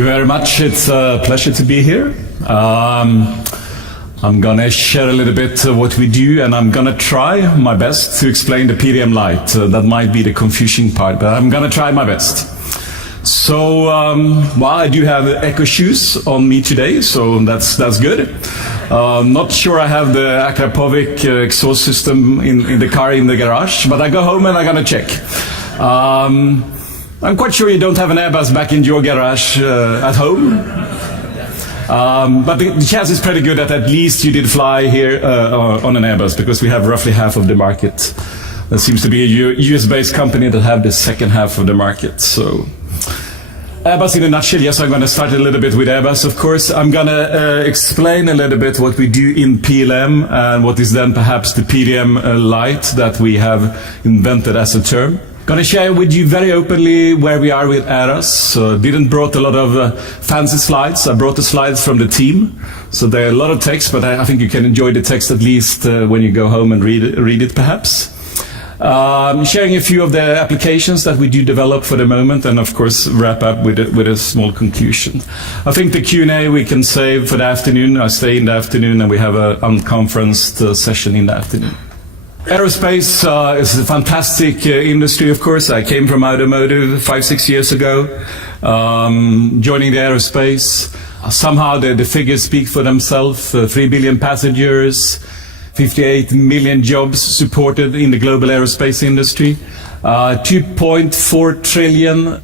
you very much. It's a pleasure to be here. I'm going to share a little bit what we do, and I'm going to try my best to explain the PDM light. That might be the confusing part, but I'm going to try my best. So, I do have Echo shoes on me today, so that's good. Not sure I have the Akrapovic exhaust system in the car in the garage, but I go home and I'm going to check. I'm quite sure you don't have an Airbus back in your garage at home. But the chance is pretty good that at least you did fly here on an Airbus, because we have roughly half of the market. There seems to be a US-based company that have the second half of the market. So Airbus in a nutshell, yes, I'm going to start a little bit with Airbus, of course. I'm going to explain a little bit what we do in PLM and what is then perhaps the PDM light that we have invented as a term. Going to share with you very openly where we are with Airbus. So didn't brought a lot of fancy slides. I brought the slides from the team. So there are a lot of text, but I think you can enjoy the text at least when you go home and read it perhaps. Sharing a few of the applications that we do develop for the moment, and of course wrap up with a small conclusion. I think the Q&A we can save for the afternoon. I stay in the afternoon and we have an unconferenced session in the afternoon. Aerospace is a fantastic industry, of course. I came from automotive 5-6 years ago, joining the aerospace. Somehow the figures speak for themselves. 3 billion passengers, 58 million jobs supported in the global aerospace industry. $2.4 trillion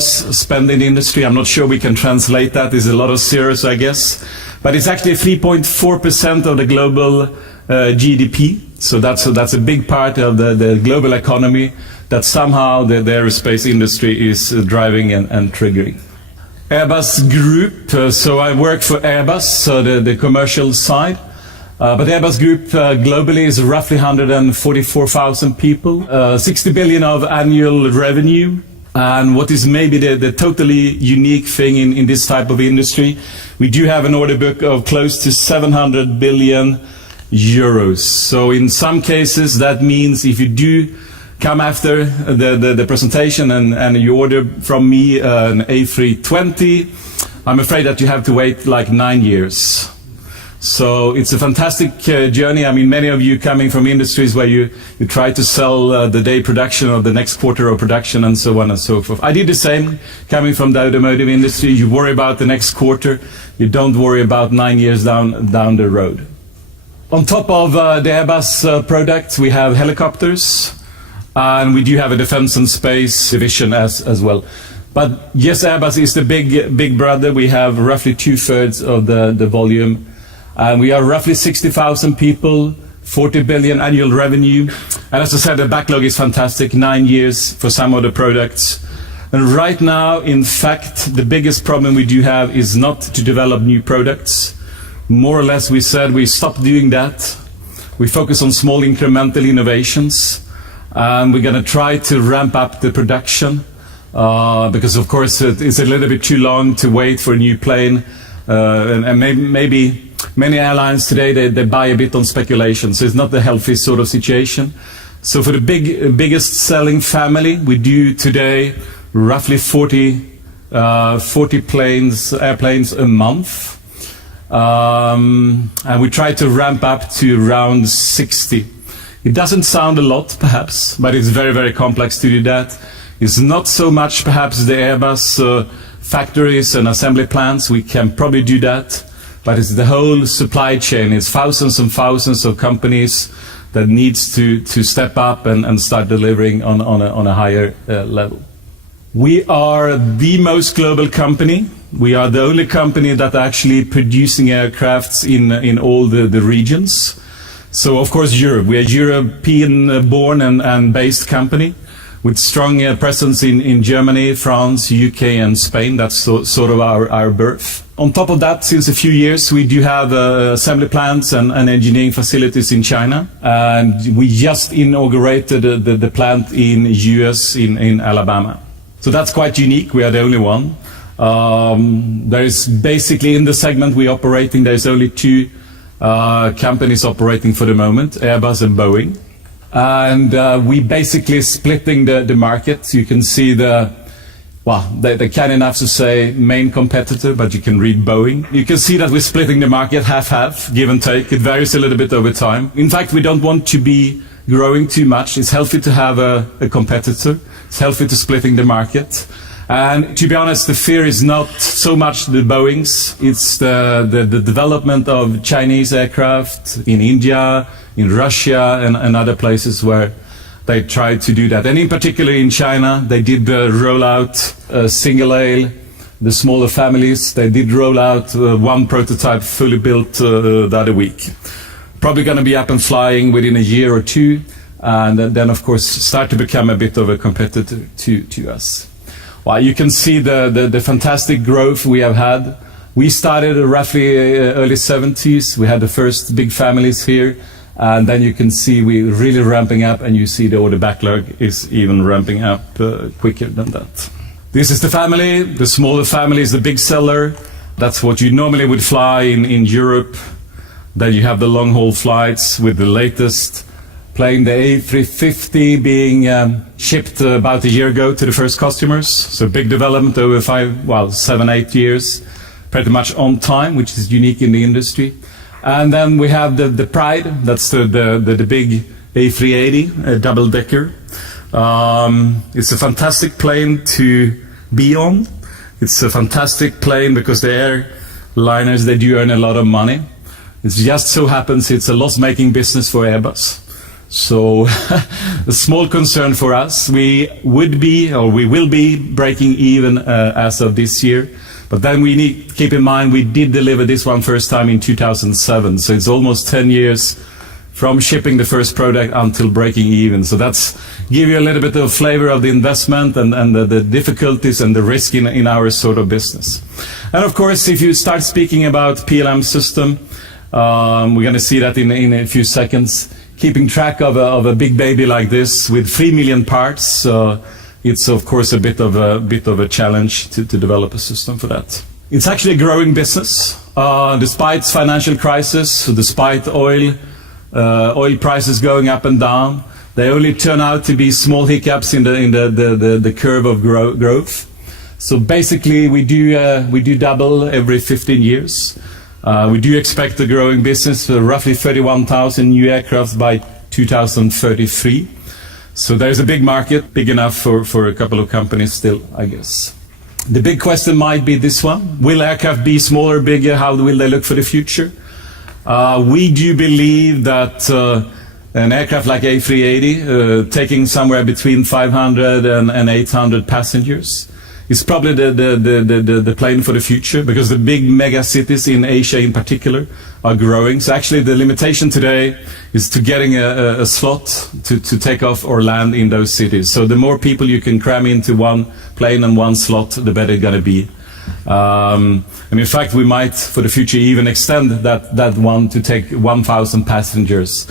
spent in the industry. I'm not sure we can translate that. There's a lot of zeros, I guess. But it's actually 3.4% of the global GDP. So that's a big part of the global economy that somehow the aerospace industry is driving and triggering. Airbus Group, so I work for Airbus, so the commercial side. But Airbus Group globally is roughly 144,000 people, 60 billion of annual revenue. And what is maybe the totally unique thing in this type of industry, we do have an order book of close to 700 billion euros. So in some cases that means if you do come after the presentation and you order from me an A320, I'm afraid that you have to wait like 9 years. So it's a fantastic journey. I mean, many of you coming from industries where you try to sell the day production or the next quarter of production and so on and so forth. I did the same coming from the automotive industry. You worry about the next quarter. You don't worry about 9 years down the road. On top of the Airbus products, we have helicopters, and we do have a defense and space division as well. But yes, Airbus is the big brother. We have roughly 2/3 of the volume. And we are roughly 60,000 people, 40 billion annual revenue. And as I said, the backlog is fantastic, 9 years for some of the products. And right now, in fact, the biggest problem we do have is not to develop new products. More or less, we said we stopped doing that. We focus on small incremental innovations. And we're going to try to ramp up the production because, of course, it's a little bit too long to wait for a new plane. And maybe many airlines today, they buy a bit on speculation. So it's not a healthy sort of situation. So for the biggest selling family, we do today roughly 40 airplanes a month. And we try to ramp up to around 60. It doesn't sound a lot, perhaps, but it's very, very complex to do that. It's not so much, perhaps, the Airbus factories and assembly plants. We can probably do that, but it's the whole supply chain. It's thousands and thousands of companies that needs to step up and start delivering on a higher level. We are the most global company. We are the only company that are actually producing aircrafts in all the regions. So, of course, Europe. We are a European-born and based company with strong presence in Germany, France, UK, and Spain. That's sort of our birth. On top of that, since a few years, we do have assembly plants and engineering facilities in China. And we just inaugurated the plant in US in Alabama. So that's quite unique. We are the only one. There is basically in the segment we operate in, there's only two companies operating for the moment, Airbus and Boeing. And we basically splitting the market. You can see the well, they're kind enough to say main competitor, but you can read Boeing. You can see that we're splitting the market half-half, give and take. It varies a little bit over time. In fact, we don't want to be growing too much. It's healthy to have a competitor. It's healthy to splitting the market. And to be honest, the fear is not so much the Boeings. It's the development of Chinese aircraft in India, in Russia, and other places where they tried to do that. And in particular in China, they did roll out single aisle, the smaller families. They did roll out one prototype fully built the other week. Probably going to be up and flying within a year or two, and then of course start to become a bit of a competitor to us. Well, you can see the fantastic growth we have had. We started roughly early 70s. We had the first big families here. And then you can see we're really ramping up, and you see the order backlog is even ramping up quicker than that. This is the family. The smaller family is the big seller. That's what you normally would fly in Europe. Then you have the long-haul flights with the latest plane, the A350, being shipped about a year ago to the first customers. So big development over 7, 8 years, pretty much on time, which is unique in the industry. And then we have the Pride. That's the big A380, a double-decker. It's a fantastic plane to be on. It's a fantastic plane because the airliners, they do earn a lot of money. It just so happens it's a loss-making business for Airbus. So a small concern for us. We will be breaking even as of this year. But then we need to keep in mind we did deliver this one first time in 2007. So it's almost 10 years from shipping the first product until breaking even. So that's give you a little bit of flavor of the investment and the difficulties and the risk in our sort of business. And of course, if you start speaking about PLM system, we're going to see that in a few seconds. Keeping track of a big baby like this with 3 million parts, it's of course a bit of a challenge to develop a system for that. It's actually a growing business, despite financial crisis, despite oil prices going up and down. They only turn out to be small hiccups in the curve of growth. So basically, we do double every 15 years. We do expect a growing business, roughly 31,000 new aircraft by 2033. So there's a big market, big enough for a couple of companies still, I guess. The big question might be this one. Will aircraft be smaller, bigger? How will they look for the future? We do believe that an aircraft like A380, taking somewhere between 500 and 800 passengers, is probably the plane for the future, because the big mega cities in Asia in particular are growing. So actually the limitation today is to getting a slot to take off or land in those cities. So the more people you can cram into one plane and one slot, the better it's going to be. And in fact, we might for the future even extend that one to take 1,000 passengers.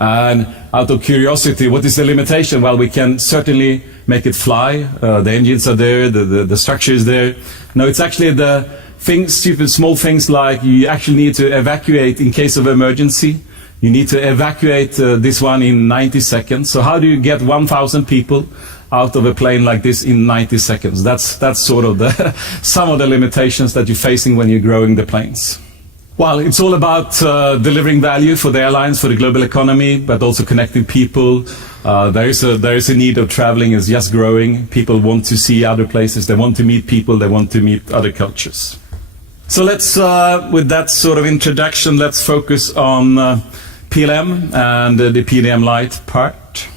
And out of curiosity, what is the limitation? Well, we can certainly make it fly. The engines are there, the structure is there. No, it's actually the things, stupid small things like you actually need to evacuate in case of emergency. You need to evacuate this one in 90 seconds. So how do you get 1,000 people out of a plane like this in 90 seconds? That's sort of some of the limitations that you're facing when you're growing the planes. Well, it's all about delivering value for the airlines, for the global economy, but also connecting people. There is a need of traveling is just growing. People want to see other places. They want to meet people. They want to meet other cultures. So let's, with that sort of introduction, let's focus on PLM and the PDM Lite part.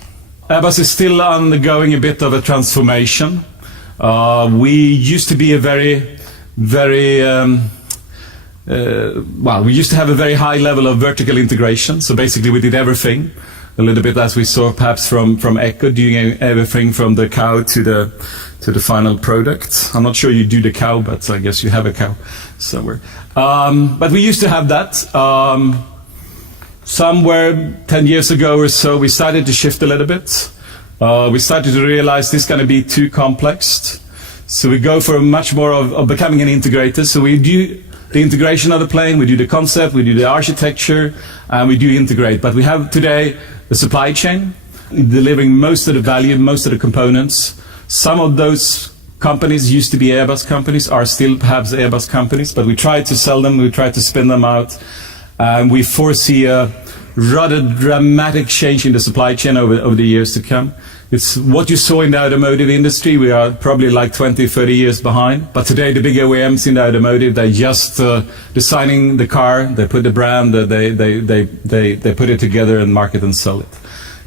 Airbus is still undergoing a bit of a transformation. We used to be a we used to have a very high level of vertical integration. So basically we did everything, a little bit as we saw perhaps from Echo, doing everything from the cow to the final product. I'm not sure you do the cow, but I guess you have a cow somewhere. But we used to have that. Somewhere 10 years ago or so, we started to shift a little bit. We started to realize this is going to be too complex. So we go for much more of becoming an integrator. So we do the integration of the plane, we do the concept, we do the architecture, and we do integrate. But we have today the supply chain, delivering most of the value, most of the components. Some of those companies used to be Airbus companies, are still perhaps Airbus companies, but we try to sell them, we try to spin them out, and we foresee a rather dramatic change in the supply chain over the years to come. It's what you saw in the automotive industry. We are probably like 20, 30 years behind. But today the big OEMs in the automotive, they just designing the car, they put the brand, they put it together and market and sell it.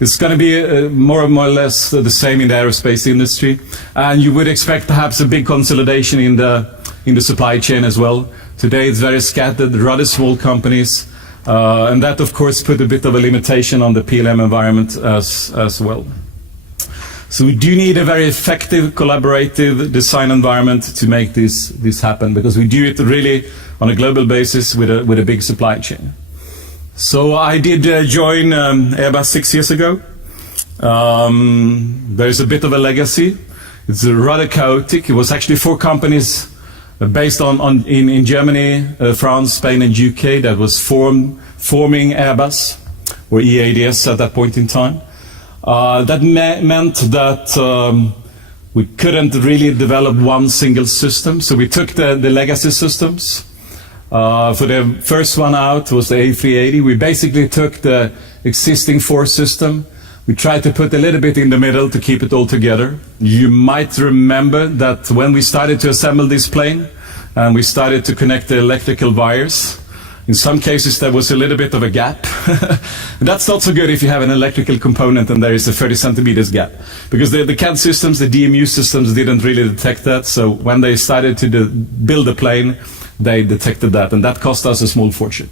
It's going to be more or less the same in the aerospace industry. And you would expect perhaps a big consolidation in the supply chain as well. Today it's very scattered, rather small companies. And that, of course, put a bit of a limitation on the PLM environment as well. So we do need a very effective, collaborative design environment to make this happen, because we do it really on a global basis with a big supply chain. So I did join Airbus 6 years ago. There's a bit of a legacy. It's rather chaotic. It was actually 4 companies based in Germany, France, Spain and UK that was forming Airbus, or EADS at that point in time. That meant that we couldn't really develop one single system, so we took the legacy systems. For the first one out was the A380. We basically took the existing 4 system. We tried to put a little bit in the middle to keep it all together. You might remember that when we started to assemble this plane and we started to connect the electrical wires, in some cases there was a little bit of a gap. That's not so good if you have an electrical component and there is a 30 centimeters gap. Because the CAD systems, the DMU systems didn't really detect that. So when they started to build the plane, they detected that, and that cost us a small fortune.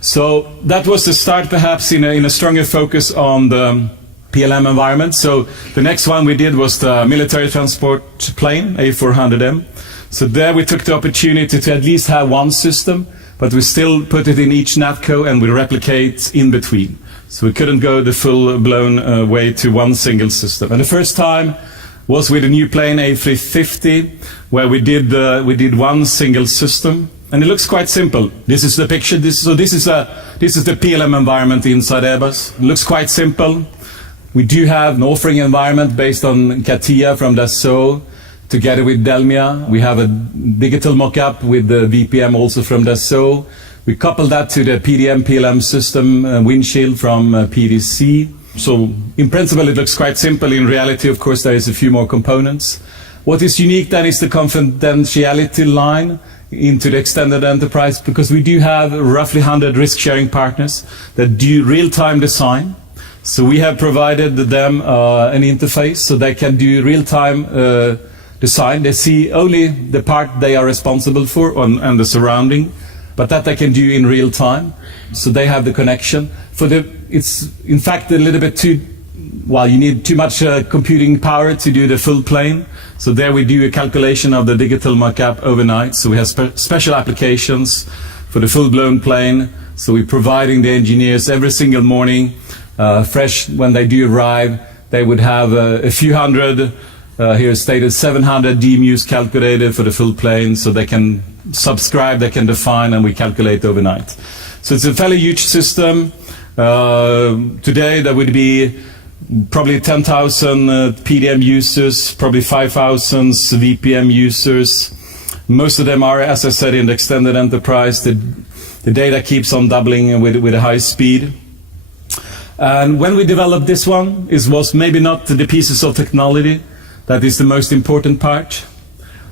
So that was the start perhaps in a stronger focus on the PLM environment. So the next one we did was the military transport plane, A400M. So there we took the opportunity to at least have one system, but we still put it in each NATCO and we replicate in between. So we couldn't go the full-blown way to one single system. And the first time was with a new plane, A350, where we did one single system. And it looks quite simple. This is the picture. This is the PLM environment inside Airbus. It looks quite simple. We do have an offering environment based on CATIA from Dassault, together with Delmia. We have a digital mock-up with the VPM also from Dassault. We couple that to the PDM PLM system windshield from PDC. So in principle it looks quite simple. In reality, of course, there is a few more components. What is unique then is the confidentiality line into the extended enterprise, because we do have roughly 100 risk-sharing partners that do real-time design. So we have provided them an interface so they can do real-time design. They see only the part they are responsible for and the surrounding, but that they can do in real time. So they have the connection. It's in fact a little bit too, well, you need too much computing power to do the full plane. So there we do a calculation of the digital mock-up overnight. So we have special applications for the full-blown plane. So we're providing the engineers every single morning, fresh when they do arrive. They would have a few hundred, here stated 700 DMUs calculated for the full plane. So they can subscribe, they can define, and we calculate overnight. So it's a fairly huge system. Today there would be probably 10,000 PDM users, probably 5,000 VPM users. Most of them are, as I said, in the extended enterprise. The data keeps on doubling with a high speed. And when we developed this one, it was maybe not the pieces of technology that is the most important part.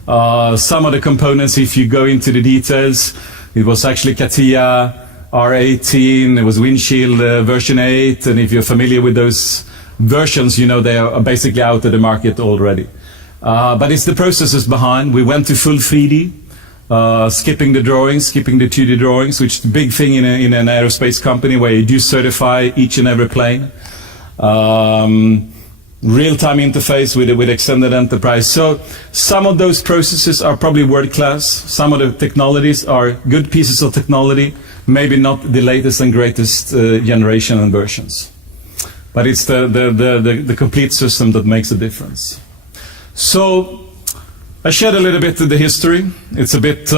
Some of the components, if you go into the details, it was actually CATIA R18, it was windshield version 8, and if you're familiar with those versions, you know they are basically out of the market already. But it's the processes behind. We went to full 3D, skipping the drawings, skipping the 2D drawings, which is the big thing in an aerospace company where you do certify each and every plane. Real-time interface with extended enterprise. So some of those processes are probably world-class. Some of the technologies are good pieces of technology, maybe not the latest and greatest generation and versions. But it's the complete system that makes a difference. So I shared a little bit of the history. It's a bit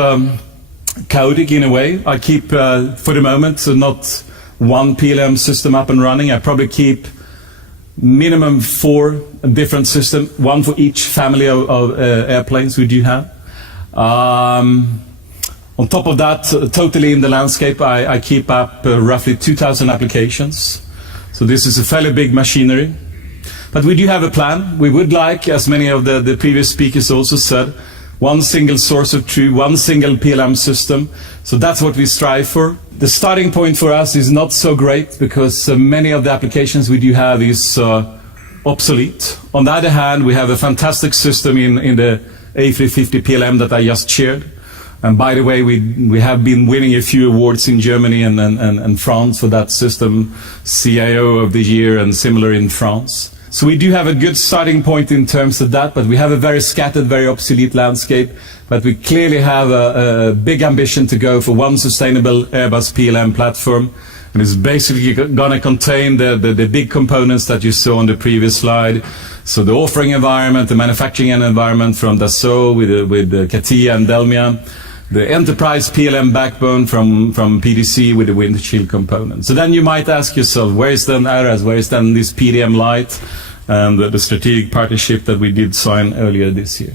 chaotic in a way. I keep, for the moment, not one PLM system up and running. I probably keep minimum 4 different systems, one for each family of airplanes we do have. On top of that, totally in the landscape, I keep up roughly 2,000 applications. So this is a fairly big machinery. But we do have a plan. We would like, as many of the previous speakers also said, one single source of truth, one single PLM system. So that's what we strive for. The starting point for us is not so great because many of the applications we do have is obsolete. On the other hand, we have a fantastic system in the A350 PLM that I just shared. And by the way, we have been winning a few awards in Germany and France for that system, CIO of the Year and similar in France. So we do have a good starting point in terms of that, but we have a very scattered, very obsolete landscape. But we clearly have a big ambition to go for one sustainable Airbus PLM platform. And it's basically going to contain the big components that you saw on the previous slide. So the offering environment, the manufacturing environment from Dassault with CATIA and Delmia, the enterprise PLM backbone from PDC with the windshield component. So then you might ask yourself, where is then ARAS, where is then this PDM Lite and the strategic partnership that we did sign earlier this year?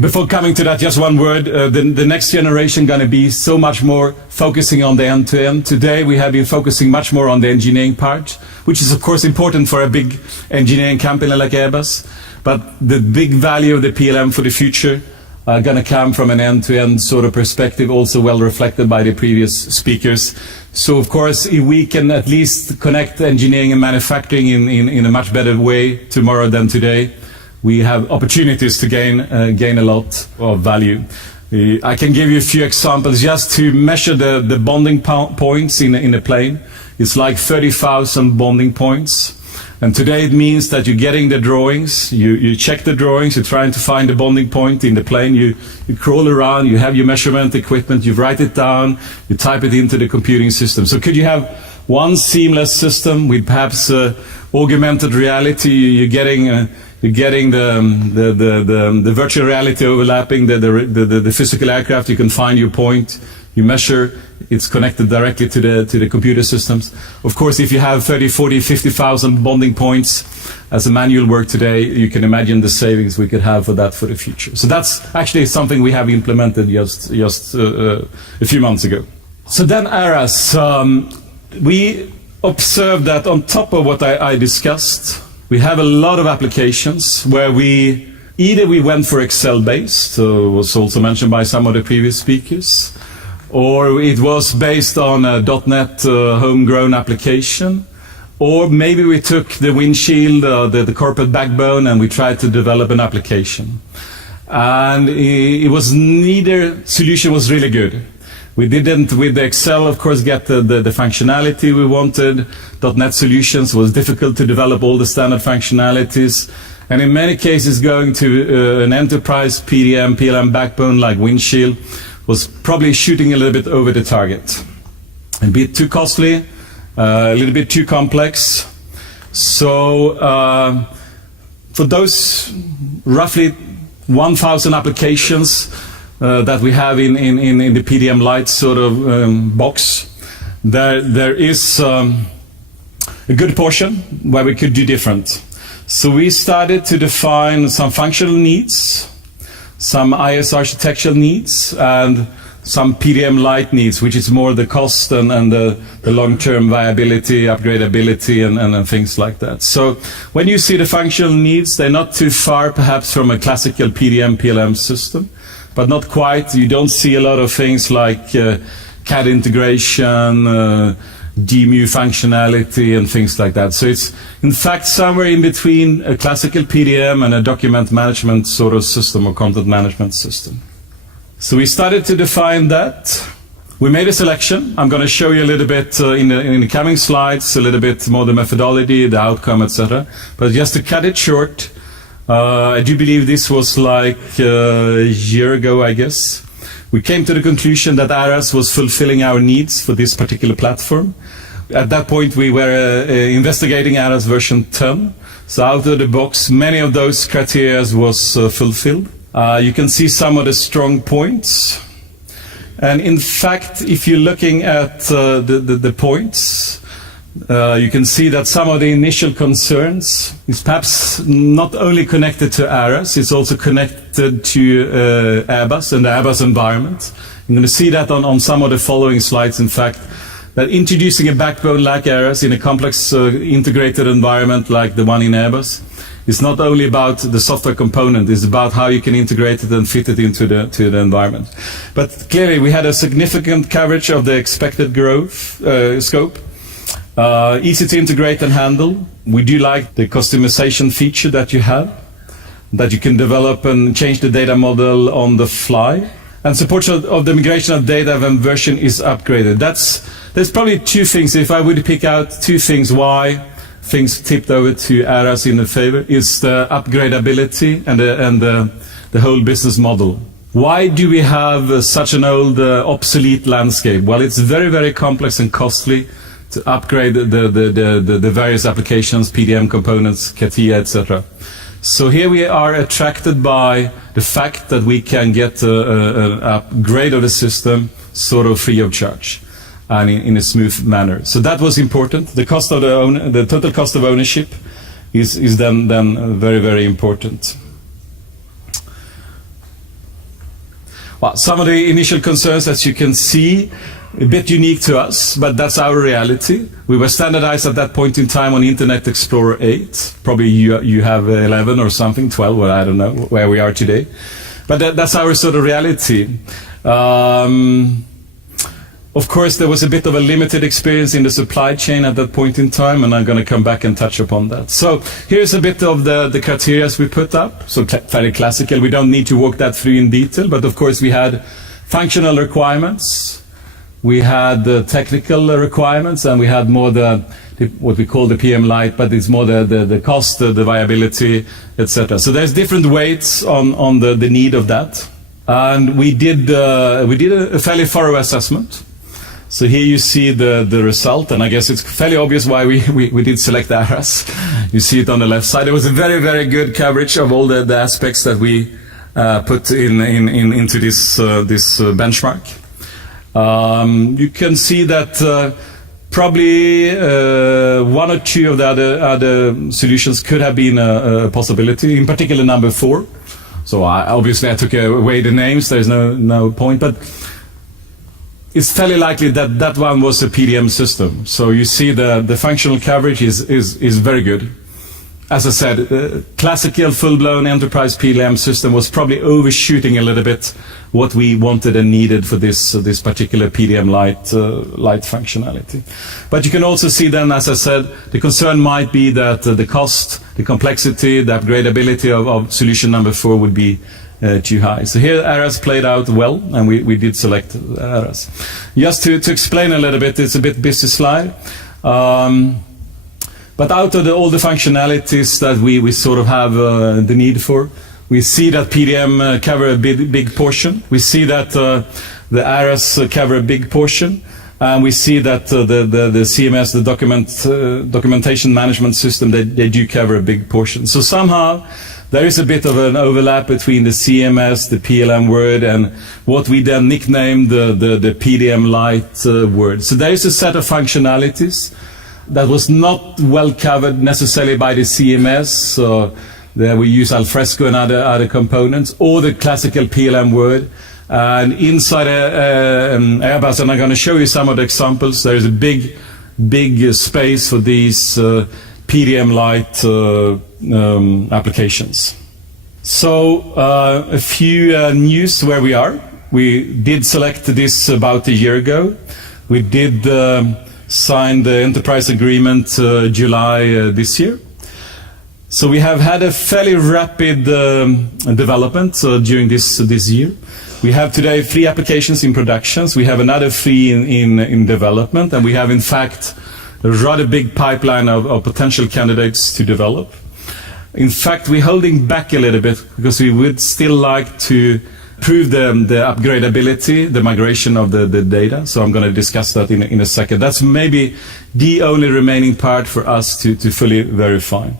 Before coming to that, just one word. The next generation going to be so much more focusing on the end-to-end. Today we have been focusing much more on the engineering part, which is of course important for a big engineering company like Airbus. But the big value of the PLM for the future are going to come from an end-to-end sort of perspective, also well reflected by the previous speakers. So of course, if we can at least connect engineering and manufacturing in a much better way tomorrow than today, we have opportunities to gain a lot of value. I can give you a few examples just to measure the bonding points in a plane. It's like 30,000 bonding points. And today it means that you're getting the drawings, you check the drawings, you're trying to find the bonding point in the plane, you crawl around, you have your measurement equipment, you write it down, you type it into the computing system. So could you have one seamless system with perhaps augmented reality? You're getting the virtual reality overlapping the physical aircraft. You can find your point, you measure, it's connected directly to the computer systems. Of course, if you have 30, 40, 50,000 bonding points as a manual work today, you can imagine the savings we could have for that for the future. So that's actually something we have implemented just a few months ago. So then ARAS, we observed that on top of what I discussed, we have a lot of applications where we went for Excel based, was also mentioned by some of the previous speakers, or it was based on a .NET homegrown application, or maybe we took the windshield, the corporate backbone, and we tried to develop an application. And it was neither solution was really good. We didn't, with the Excel, of course, get the functionality we wanted. .NET Solutions was difficult to develop all the standard functionalities. And in many cases, going to an enterprise PDM, PLM backbone like Windshield was probably shooting a little bit over the target. A bit too costly, a little bit too complex. So for those roughly 1,000 applications that we have in the PDM Lite sort of box, there is a good portion where we could do different. So we started to define some functional needs, some IS architectural needs, and some PDM Lite needs, which is more the cost and the long-term viability, upgradability, and things like that. So when you see the functional needs, they're not too far perhaps from a classical PDM PLM system, but not quite. You don't see a lot of things like CAD integration, DMU functionality, and things like that. So it's in fact somewhere in between a classical PDM and a document management sort of system or content management system. So we started to define that. We made a selection. I'm going to show you a little bit in the coming slides, a little bit more the methodology, the outcome, etc. But just to cut it short, I do believe this was like a year ago, I guess. We came to the conclusion that ARAS was fulfilling our needs for this particular platform. At that point, we were investigating ARAS version 10. So out of the box, many of those criteria was fulfilled. You can see some of the strong points. And in fact, if you're looking at the points, You can see that some of the initial concerns is perhaps not only connected to ARAS, it's also connected to Airbus and the Airbus environment. You're going to see that on some of the following slides, in fact, that introducing a backbone like ARAS in a complex integrated environment like the one in Airbus is not only about the software component, it's about how you can integrate it and fit it into the environment. But clearly we had a significant coverage of the expected growth scope. Easy to integrate and handle. We do like the customization feature that you have, that you can develop and change the data model on the fly. And support of the migration of data when version is upgraded. There's probably two things, if I would pick out two things why things tipped over to ARAS in the favor, is the upgradability and the whole business model. Why do we have such an old obsolete landscape? Well, it's very, very complex and costly to upgrade the various applications, PDM components, CATIA, etc. So here we are attracted by the fact that we can get an upgrade of the system sort of free of charge and in a smooth manner. So that was important. The cost of the total cost of ownership is then very, very important. Well, some of the initial concerns, as you can see, a bit unique to us, but that's our reality. We were standardized at that point in time on Internet Explorer 8. Probably you have 11 or something, 12, well, I don't know where we are today. But that's our sort of reality. Of course, there was a bit of a limited experience in the supply chain at that point in time, and I'm going to come back and touch upon that. So here's a bit of the criteria we put up. So very classical. We don't need to walk that through in detail, but of course we had functional requirements. We had the technical requirements, and we had more what we call the PM Lite, but it's more the cost, the viability, etc. So there's different weights on the need of that, and we did a fairly thorough assessment. So here you see the result, and I guess it's fairly obvious why we did select ARAS. You see it on the left side. There was a very, very good coverage of all the aspects that we put into this benchmark. You can see that probably one or two of the other solutions could have been a possibility, in particular number 4. So obviously I took away the names, there's no point, but it's fairly likely that that one was a PDM system. So you see the functional coverage is very good. As I said, classical full-blown enterprise PDM system was probably overshooting a little bit what we wanted and needed for this particular PDM Lite functionality. But you can also see then, as I said, the concern might be that the cost, the complexity, the upgradability of solution number 4 would be too high. So here ARAS played out well, and we did select ARAS. Just to explain a little bit, it's a bit busy slide. But out of all the functionalities that we sort of have the need for, we see that PDM cover a big portion. We see that the ARAS cover a big portion. And we see that the CMS, the documentation management system, they do cover a big portion. So somehow there is a bit of an overlap between the CMS, the PLM word, and what we then nicknamed the PDM Lite word. So there is a set of functionalities that was not well covered necessarily by the CMS. So there we use Alfresco and other components, or the classical PLM word. And inside Airbus, and I'm going to show you some of the examples, there is a big space for these PDM Lite applications. So a few news where we are. We did select this about a year ago. We did sign the enterprise agreement July this year. So we have had a fairly rapid development during this year. We have today 3 applications in productions. We have another 3 in development, and we have in fact a rather big pipeline of potential candidates to develop. In fact, we're holding back a little bit because we would still like to prove the upgradability, the migration of the data. So I'm going to discuss that in a second. That's maybe the only remaining part for us to fully verify.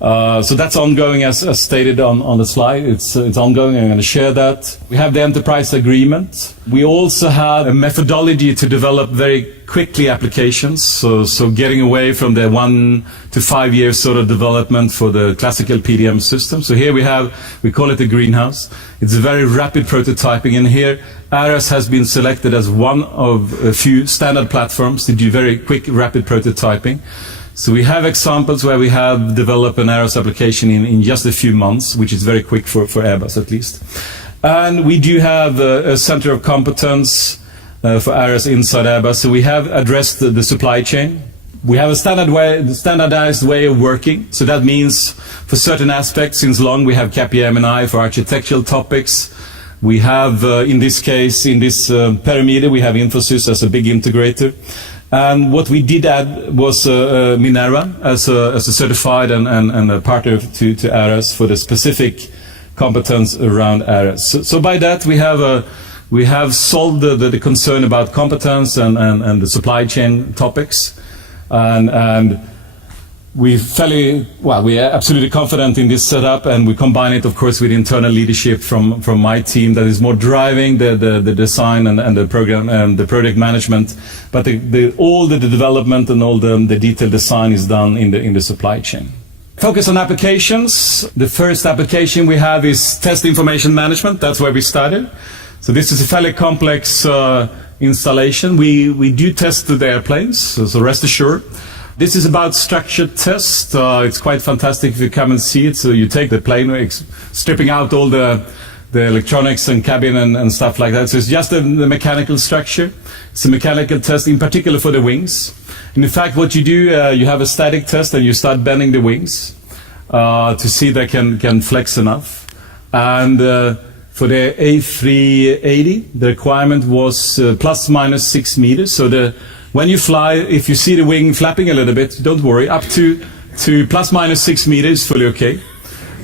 So that's ongoing, as stated on the slide. It's ongoing. I'm going to share that. We have the enterprise agreement. We also have a methodology to develop very quickly applications. So getting away from the 1 to 5 year sort of development for the classical PDM system. So here we call it a greenhouse. It's a very rapid prototyping, and here Airbus has been selected as one of a few standard platforms to do very quick, rapid prototyping. So we have examples where we have developed an Airbus application in just a few months, which is very quick for Airbus at least. And we do have a center of competence for Airbus inside Airbus. So we have addressed the supply chain. We have a standardized way of working. So that means for certain aspects, since long we have Capgemini for architectural topics. We have, in this case, in this parameter, we have Infosys as a big integrator. And what we did add was Minerva as a certified and a partner to Airbus for the specific competence around Airbus. So by that we have solved the concern about competence and the supply chain topics, and we are absolutely confident in this setup, and we combine it, of course, with internal leadership from my team that is more driving the design and the program and the project management. But all the development and all the detailed design is done in the supply chain. Focus on applications. The first application we have is test information management. That's where we started. So this is a fairly complex installation. We do test the airplanes, so rest assured. This is about structured test. It's quite fantastic if you come and see it. So you take the plane, stripping out all the electronics and cabin and stuff like that. So it's just the mechanical structure. It's a mechanical test, in particular for the wings. And in fact, what you do, you have a static test and you start bending the wings to see they can flex enough. And for the A380, the requirement was plus minus 6 meters. So when you fly, if you see the wing flapping a little bit, don't worry. Up to plus minus 6 meters, fully okay.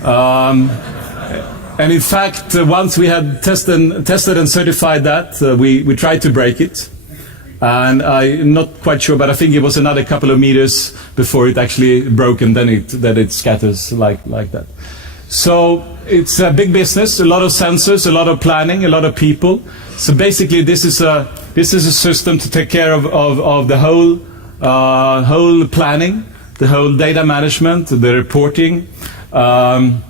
And in fact, once we had tested and certified that, we tried to break it. And I'm not quite sure, but I think it was another couple of meters before it actually broke, and then it scatters like that. So it's a big business, a lot of sensors, a lot of planning, a lot of people. So basically, this is a system to take care of the whole planning, the whole data management, the reporting, and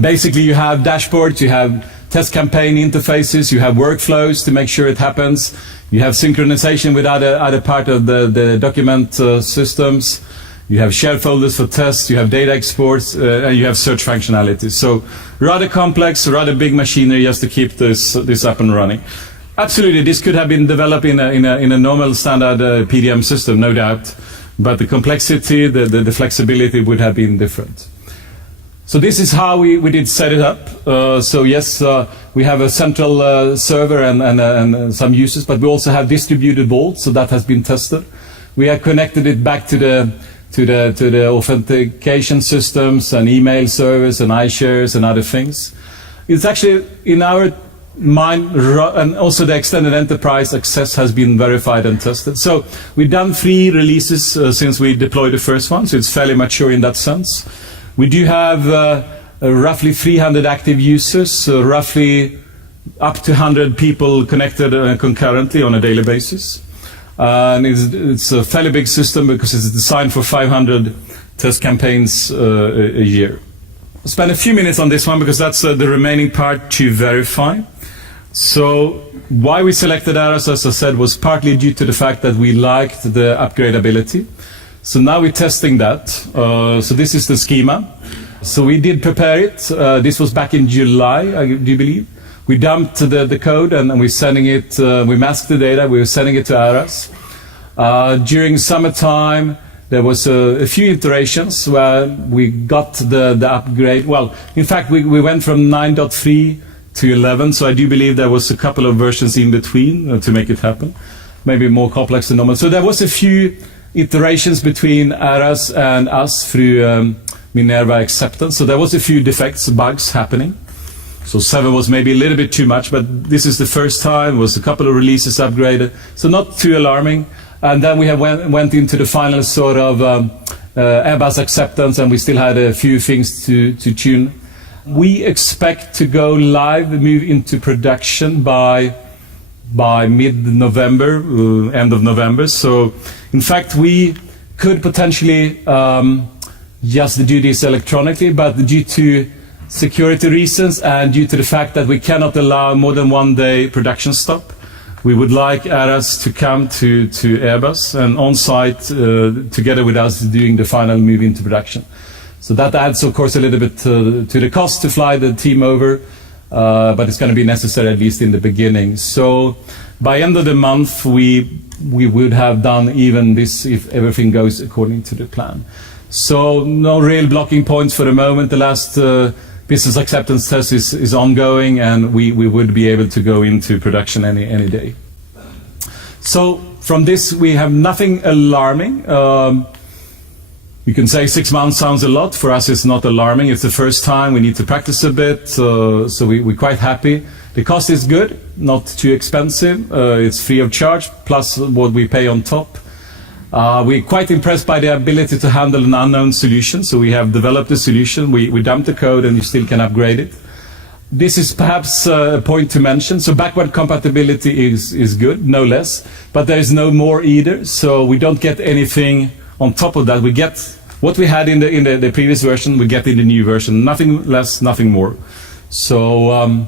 basically you have dashboards, you have test campaign interfaces, you have workflows to make sure it happens. You have synchronization with other part of the document systems. You have shared folders for tests, you have data exports, and you have search functionality. So rather complex, rather big machinery just to keep this up and running. Absolutely, this could have been developed in a normal standard PDM system, no doubt. But the complexity, the flexibility would have been different. So this is how we did set it up. So yes, we have a central server and some users, but we also have distributed vaults, so that has been tested. We have connected it back to the authentication systems and email servers and iShares and other things. It's actually in our mind, and also the extended enterprise access has been verified and tested. So we've done 3 releases since we deployed the first one, so it's fairly mature in that sense. We do have roughly 300 active users, roughly up to 100 people connected concurrently on a daily basis. And it's a fairly big system because it's designed for 500 test campaigns a year. I'll spend a few minutes on this one because that's the remaining part to verify. So why we selected Airbus, as I said, was partly due to the fact that we liked the upgradability. So now we're testing that. So this is the schema. So we did prepare it. This was back in July, I do believe. We dumped the code and we're sending it, we masked the data, we were sending it to Airbus. During summertime, there was a few iterations where we got the upgrade. Well, in fact, we went from 9.3 to 11, so I do believe there was a couple of versions in between to make it happen. Maybe more complex than normal. So there was a few iterations between Airbus and us through Minerva acceptance. So there was a few defects, bugs happening. So 7 was maybe a little bit too much, but this is the first time, was a couple of releases upgraded, so not too alarming. And then we have went into the final sort of Airbus acceptance, and we still had a few things to tune. We expect to go live, move into production by by mid-November, end of November. So, in fact, we could potentially just do this electronically, but due to security reasons and due to the fact that we cannot allow more than 1 day production stop, we would like Airbus to come to Airbus and on-site together with us doing the final move into production. So that adds, of course, a little bit to the cost to fly the team over, but it's going to be necessary at least in the beginning. So by end of the month, we would have done even this if everything goes according to the plan. So no real blocking points for the moment. The last business acceptance test is ongoing, and we would be able to go into production any day. So from this, we have nothing alarming. You can say 6 months sounds a lot. For us, it's not alarming. It's the first time. We need to practice a bit. So we're quite happy. The cost is good, not too expensive. It's free of charge, plus what we pay on top. We're quite impressed by the ability to handle an unknown solution. So we have developed a solution. We dumped the code, and you still can upgrade it. This is perhaps a point to mention. So backward compatibility is good, no less. But there is no more either. So we don't get anything on top of that. We get what we had in the previous version, we get in the new version. Nothing less, nothing more. So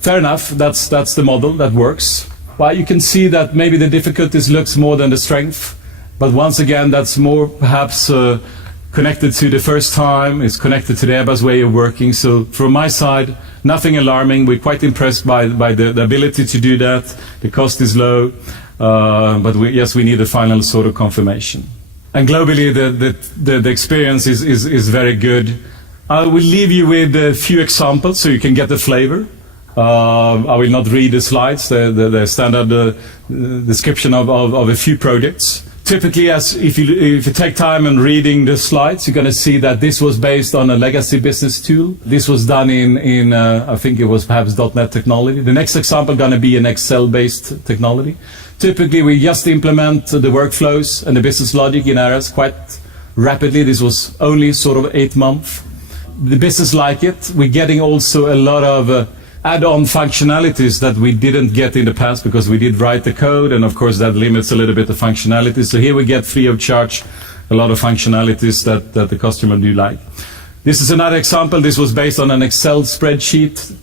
fair enough, that's the model that works. Well, you can see that maybe the difficulties looks more than the strength. But once again, that's more perhaps connected to the first time. It's connected to the Airbus way of working. So from my side, nothing alarming. We're quite impressed by the ability to do that. The cost is low. But yes, we need a final sort of confirmation. And globally, the experience is very good. I will leave you with a few examples so you can get the flavor. I will not read the slides, the standard description of a few projects. Typically, if you take time and reading the slides, you're going to see that this was based on a legacy business tool. This was done in I think it was perhaps .NET technology. The next example going to be an Excel-based technology. Typically, we just implement the workflows and the business logic in Airbus quite rapidly. This was only sort of 8 months. The business like it. We're getting also a lot of add-on functionalities that we didn't get in the past because we did write the code, and of course that limits a little bit the functionality. So here we get free of charge a lot of functionalities that the customer do like. This is another example. This was based on an Excel spreadsheet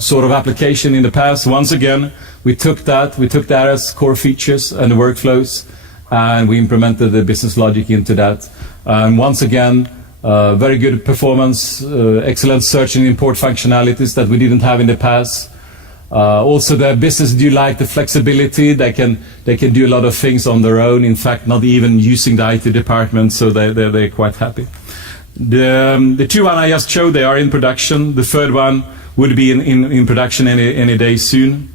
sort of application in the past. Once again, we took the Airbus core features and the workflows, and we implemented the business logic into that. And once again, very good performance, excellent search and import functionalities that we didn't have in the past. Also, the business do like the flexibility. They can do a lot of things on their own. In fact, not even using the IT department, so they're quite happy. The two one I just showed, they are in production. The third one would be in production any day soon.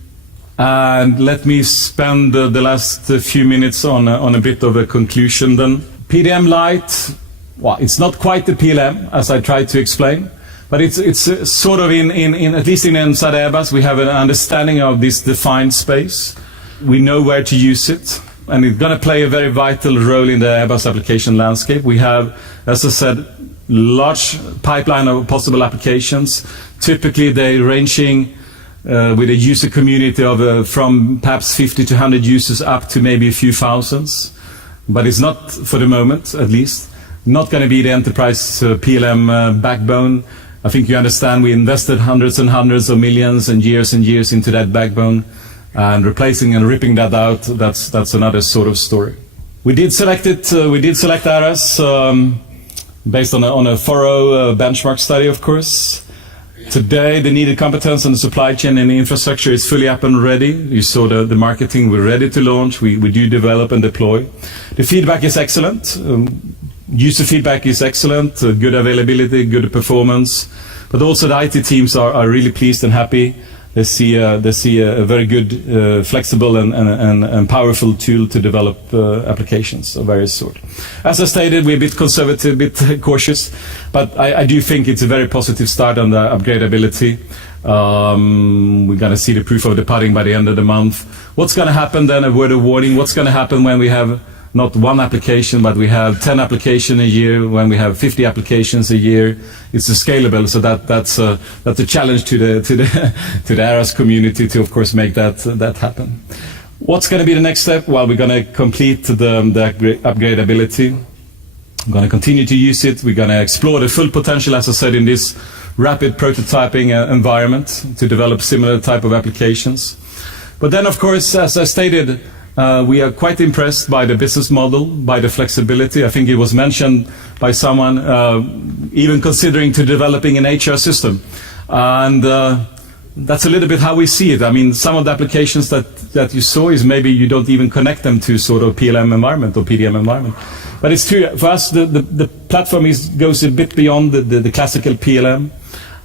And let me spend the last few minutes on a bit of a conclusion then. PDM Lite, well, it's not quite the PLM, as I tried to explain, but it's sort of in at least inside Airbus, we have an understanding of this defined space. We know where to use it, and it's going to play a very vital role in the Airbus application landscape. We have, as I said, large pipeline of possible applications. Typically, they're ranging with a user community of from perhaps 50 to 100 users up to maybe a few thousands. But it's not, for the moment at least, not going to be the enterprise PLM backbone. I think you understand we invested hundreds and hundreds of millions and years into that backbone, and replacing and ripping that out, that's another sort of story. We did select it. We did select Airbus based on a thorough benchmark study, of course. Today, the needed competence on the supply chain and the infrastructure is fully up and ready. You saw the marketing. We're ready to launch. We do develop and deploy. The feedback is excellent. User feedback is excellent. Good availability, good performance. But also the IT teams are really pleased and happy. They see a very good, flexible and powerful tool to develop applications of various sort. As I stated, we're a bit conservative, a bit cautious, but I do think it's a very positive start on the upgradability. We're going to see the proof of the pudding by the end of the month. What's going to happen then? A word of warning. What's going to happen when we have not one application, but we have 10 applications a year. When we have 50 applications a year, it's scalable. So that's a challenge to the Airbus community to, of course, make that happen. What's going to be the next step? Well, we're going to complete the upgradability. We're going to continue to use it. We're going to explore the full potential, as I said, in this rapid prototyping environment to develop similar type of applications. But then, of course, as I stated, we are quite impressed by the business model, by the flexibility. I think it was mentioned by someone, even considering to developing an HR system. And that's a little bit how we see it. I mean, some of the applications that you saw is maybe you don't even connect them to sort of PLM environment or PDM environment. But it's true, for us, the platform goes a bit beyond the classical PLM.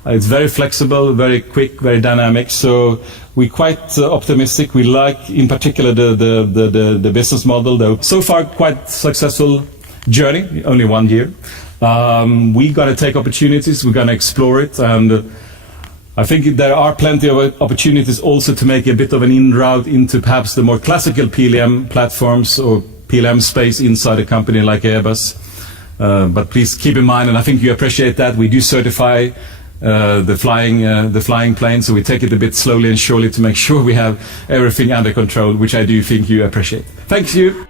It's very flexible, very quick, very dynamic. So we're quite optimistic. We like, in particular, the business model, though. So far, quite successful journey, only 1 year. We got to take opportunities. We're going to explore it. And I think there are plenty of opportunities also to make a bit of an in-route into perhaps the more classical PLM platforms or PLM space inside a company like Airbus. But please keep in mind, and I think you appreciate that, we do certify the flying plane, so we take it a bit slowly and surely to make sure we have everything under control, which I do think you appreciate. Thank you.